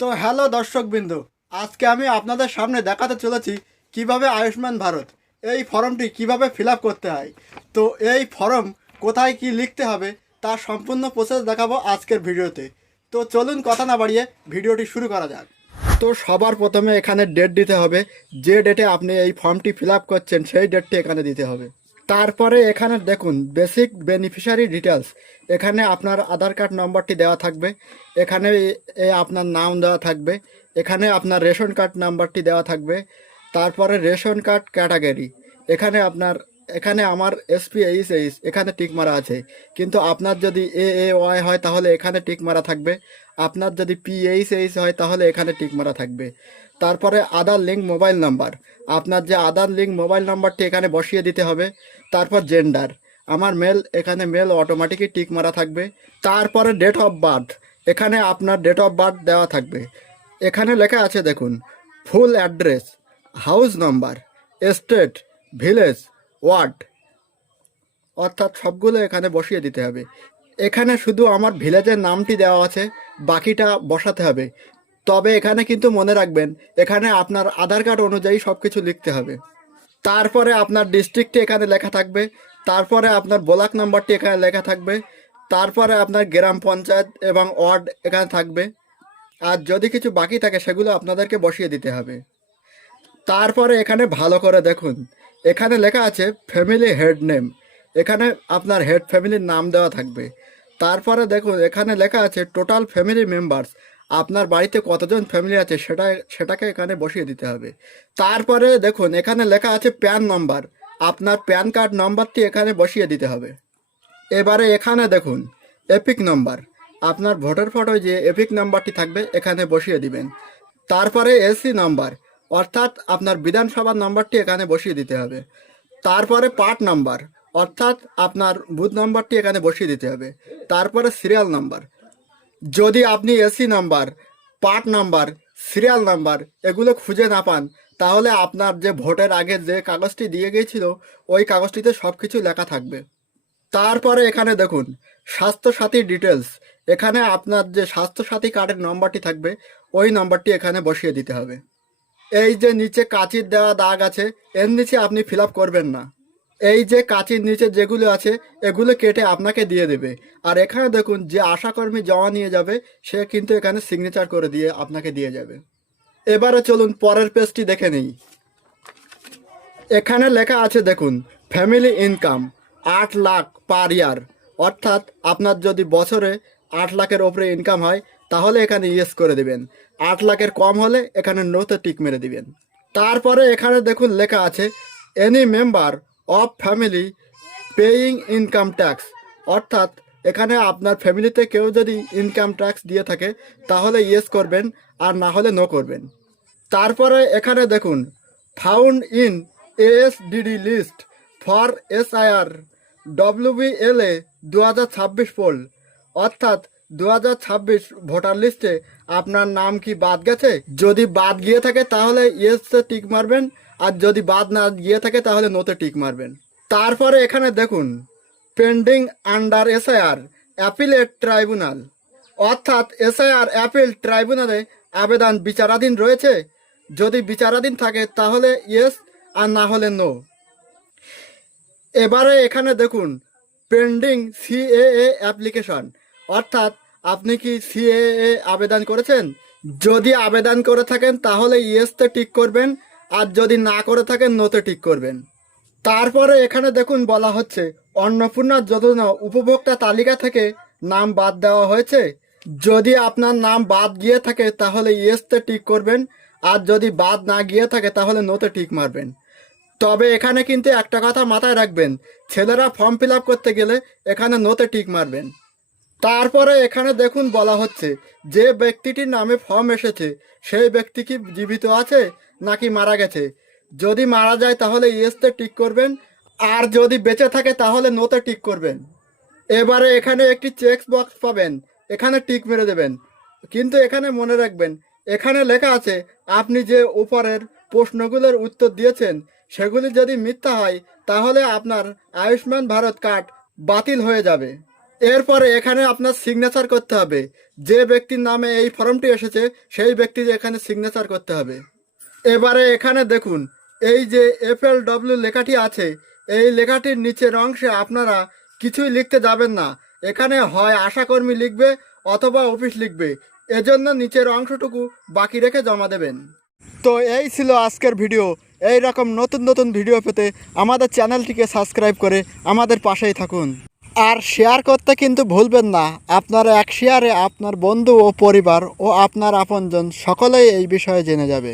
তো হ্যালো দর্শকবৃন্দ, আজকে আমি আপনাদের সামনে দেখাতে চলেছি কিভাবে আয়ুষ্মান ভারত এই ফর্মটি কিভাবে ফিল আপ করতে হয়। তো এই ফর্ম কোথায় কি লিখতে হবে তার সম্পূর্ণ প্রসেস দেখাবো আজকের ভিডিওতে। তো চলুন কথা না বাড়িয়ে ভিডিওটি শুরু করা যাক। তো সবার প্রথমে এখানে ডেট দিতে হবে, যে ডেটে আপনি এই ফর্মটি ফিল আপ করছেন সেই ডেটটি এখানে দিতে হবে। তারপরে এখানে দেখুন বেসিক বেনিফিশিয়ারি ডিটেলস, এখানে আপনার আধার কার্ড নম্বরটি দেওয়া থাকবে, এখানে আপনার নাম দেওয়া থাকবে, এখানে আপনার রেশন কার্ড নাম্বারটি দেওয়া থাকবে, তারপরে রেশন কার্ড ক্যাটাগরি এখানে আমার SPHH এখানে টিক মারা আছে, কিন্তু আপনার যদি AAY হয় তাহলে এখানে টিক মারা থাকবে, আপনার যদি PHH হয় তাহলে এখানে টিক মারা থাকবে। তারপরে আধার লিঙ্ক মোবাইল নাম্বার, আপনার যে আধার লিঙ্ক মোবাইল নাম্বারটি এখানে বসিয়ে দিতে হবে। তারপর জেন্ডার, আমার মেল, এখানে মেল অটোমেটিকই টিক মারা থাকবে। তারপরে ডেট অফ বার্থ, এখানে আপনার ডেট অফ বার্থ দেওয়া থাকবে। এখানে লেখা আছে দেখুন full address, house number, state, village, ward, অর্থাৎ সবগুলো এখানে বসিয়ে দিতে হবে। এখানে শুধু আমার ভিলেজের নামটি দেওয়া আছে, বাকিটা বসাতে হবে। তবে এখানে কিন্তু মনে রাখবেন, এখানে আপনার আধার কার্ড অনুযায়ী সব কিছু লিখতে হবে। তারপরে আপনার ডিস্ট্রিক্টটি এখানে লেখা থাকবে, তারপরে আপনার ব্লক নাম্বারটি এখানে লেখা থাকবে, তারপরে আপনার গ্রাম পঞ্চায়েত এবং ওয়ার্ড এখানে থাকবে। আর যদি কিছু বাকি থাকে সেগুলো আপনাদেরকে বসিয়ে দিতে হবে। তারপরে এখানে ভালো করে দেখুন, এখানে লেখা আছে ফ্যামিলি হেড নেম, এখানে আপনার হেড ফ্যামিলির নাম দেওয়া থাকবে। তারপরে দেখুন এখানে লেখা আছে টোটাল ফ্যামিলি মেম্বার্স, আপনার বাড়িতে কতজন ফ্যামিলি আছে সেটাকে এখানে বসিয়ে দিতে হবে। তারপরে দেখুন এখানে লেখা আছে প্যান নাম্বার, আপনার প্যান কার্ড নাম্বারটি এখানে বসিয়ে দিতে হবে। এবারে এখানে দেখুন এপিক নাম্বার, আপনার ভোটার ফটোয় যে এপিক নাম্বারটি থাকবে এখানে বসিয়ে দিবেন। তারপরে এসি নাম্বার, অর্থাৎ আপনার বিধানসভার নাম্বারটি এখানে বসিয়ে দিতে হবে। তারপরে পার্ট নাম্বার, অর্থাৎ আপনার বুথ নাম্বারটি এখানে বসিয়ে দিতে হবে। তারপরে সিরিয়াল নাম্বার, যদি আপনি AC number, part number, serial number এগুলো খুঁজে না পান তাহলে আপনার যে ভোটের আগে যে কাগজটি দিয়ে গিয়েছিল ওই কাগজটিতে সব কিছু লেখা থাকবে। তারপরে এখানে দেখুন স্বাস্থ্যসাথী ডিটেলস, এখানে আপনার যে স্বাস্থ্যসাথী কার্ডের নম্বরটি থাকবে ওই নম্বরটি এখানে বসিয়ে দিতে হবে। এই যে নিচে কাঁচির দেওয়া দাগ আছে এর নিচে আপনি ফিল আপ করবেন না, এই যে কাঁচির নিচে যেগুলো আছে এগুলো কেটে আপনাকে দিয়ে দেবে। আর এখানে দেখুন যে আশাকর্মী জমা নিয়ে যাবে সে কিন্তু এখানে সিগনেচার করে দিয়ে আপনাকে দিয়ে যাবে। এবারে চলুন পরের পেজটি দেখে নিই। এখানে লেখা আছে দেখুন ফ্যামিলি ইনকাম 8 লাখ পার ইয়ার, অর্থাৎ আপনার যদি বছরে 8 লাখের ওপরে ইনকাম হয় তাহলে এখানে ইয়েস করে দিবেন, 8 লাখের কম হলে এখানে নোতে টিক মেরে দিবেন। তারপরে এখানে দেখুন লেখা আছে any member of family paying income tax, অর্থাৎ এখানে আপনার ফ্যামিলিতে কেউ যদি ইনকাম ট্যাক্স দিয়ে থাকে তাহলে ইয়েস করবেন, আর না হলে নো করবেন। তারপরে এখানে দেখুন found in ASDD list for SIR WBLA 2026 poll, অর্থাৎ 2026 ভোটার লিস্টে আপনার নাম কি বাদ গেছে, যদি বাদ গিয়ে থাকে তাহলে ইয়েসে টিক মারবেন, আর যদি বাদ না গিয়ে থাকে তাহলে নোতে টিক মারবেন। তারপরে এখানে দেখুন pending under SIR appellate tribunal, অর্থাৎ SIR অ্যাপিল ট্রাইব্যুনালে আবেদন বিচারাধীন রয়েছে, যদি বিচারাধীন থাকে তাহলে ইয়েস, আর না হলে নো। এবারে এখানে দেখুন পেন্ডিং CAA অ্যাপ্লিকেশন, অর্থাৎ আপনি কি CAA আবেদন করেছেন, যদি আবেদন করে থাকেন তাহলে ইয়েসতে টিক করবেন, আর যদি না করে থাকেন নোতে টিক করবেন। তারপরে এখানে দেখুন বলা হচ্ছে অন্নপূর্ণা যোজনা উপভোক্তা তালিকা থেকে নাম বাদ দেওয়া হয়েছে, যদি আপনার নাম বাদ গিয়ে থাকে তাহলে ইয়েসতে টিক করবেন, আর যদি বাদ না গিয়ে থাকে তাহলে নোতে টিক মারবেন। তবে এখানে কিন্তু একটা কথা মাথায় রাখবেন, ছেলেরা ফর্ম ফিল আপ করতে গেলে এখানে নোতে টিক মারবেন। তারপরে এখানে দেখুন বলা হচ্ছে যে ব্যক্তিটির নামে ফর্ম এসেছে সেই ব্যক্তি কি জীবিত আছে নাকি মারা গেছে, যদি মারা যায় তাহলে ইয়েসতে টিক করবেন, আর যদি বেঁচে থাকে তাহলে নোতে টিক করবেন। এবারে এখানে একটি চেক বক্স পাবেন, এখানে টিক মেরে দেবেন। কিন্তু এখানে মনে রাখবেন এখানে লেখা আছে আপনি যে উপরের প্রশ্নগুলোর উত্তর দিয়েছেন সেগুলি যদি মিথ্যা হয় তাহলে আপনার আয়ুষ্মান ভারত কার্ড বাতিল হয়ে যাবে। এরপরে এখানে আপনার সিগনেচার করতে হবে। যে ব্যক্তির নামে এই ফর্মটি এসেছে সেই ব্যক্তি এখানে সিগনেচার করতে হবে। এবারে এখানে দেখুন, এই যে FLW লেখাটি আছে, এই লেখাটির নিচের অংশে আপনারা কিছুই লিখতে যাবেন না। এখানে হয় আশাকর্মী লিখবে অথবা অফিস লিখবে, এজন্য নিচের অংশটুকু বাকি রেখে জমা দেবেন। তো এই ছিল আজকের ভিডিও। এই রকম নতুন নতুন ভিডিও পেতে আমাদের চ্যানেলটিকে সাবস্ক্রাইব করে আমাদের পাশেই থাকুন। আর শেয়ার করতে কিন্তু ভুলবেন না। আপনার এক শেয়ারে আপনার বন্ধু ও পরিবার ও আপনার আপনজন সকলেই এই বিষয়ে জেনে যাবে।